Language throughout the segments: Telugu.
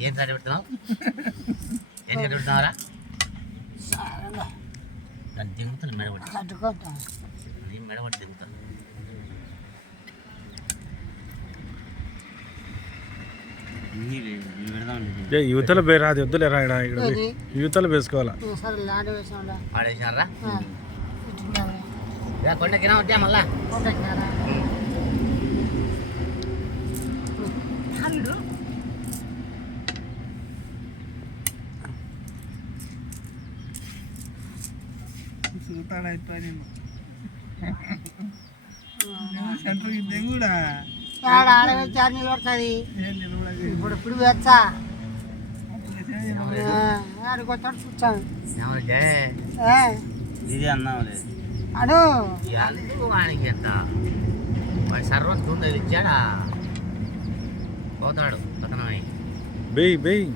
ఏం సాటి పెడుతున్నావు ఏంటి కట్టి పెడుతున్నావరా దిగుతాను మెడబడి మెడబడి దిగుతాను యువతల పేరు అది వద్దులేరా ఇక్కడ యువతలు వేసుకోవాలా ఆడేసినారా కొండకినా ఉంటా మళ్ళా కూడా నిలబడుతుంది ఇప్పుడు ఇప్పుడు వచ్చా ఆడుకొచ్చాడు కూర్చోను ఇది అన్నావులే అడు ఎంత సర్వం తూండలు ఇచ్చాడా పోతాడు పతనమై బెయ్ బెయ్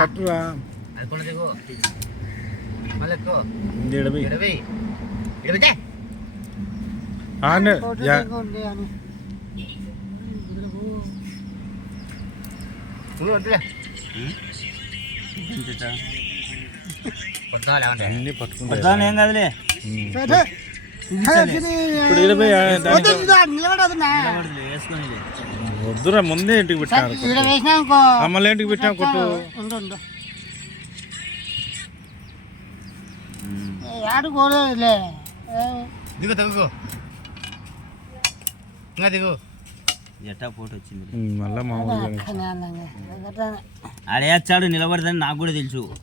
కట్టురా అది కొండ దిగు మళ్ళీ ఎక్కువ ఇడబెయ్ ఇడబెయ్ ఇడబెట్టే అన్ని పట్టుకుంటా ఏం కదలే వద్దురా ముందే ఇంటికి పెట్టాను మళ్ళీ ఇంటికి పెట్టాం కొట్టు ఆడుకోలేదులే దిగు తగ్గు ఇంకా దిగు ఎట్టా ఫోటో వచ్చింది మళ్ళీ మామూలుగా ఆడేచ్చాడు నిలబడదని నాకు కూడా తెలుసు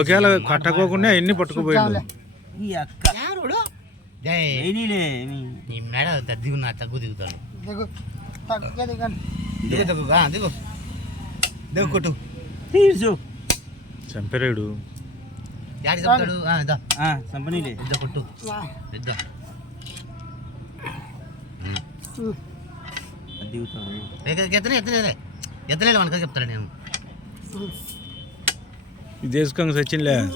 ఒకేలా కట్టకోకుండా ఎన్ని పట్టుకుపోయింది నీ మేడ దిగు నా తగ్గు దిగుతాను దిగు దిగు కొట్టు చంపరేడు యాడి చెప్తాడు చంపనీలే ఇద్ద కొట్టు ఇద్ద ఎత్తలే మనకు చెప్తాను నేను ఇది వేసుకోండి సచిన్లే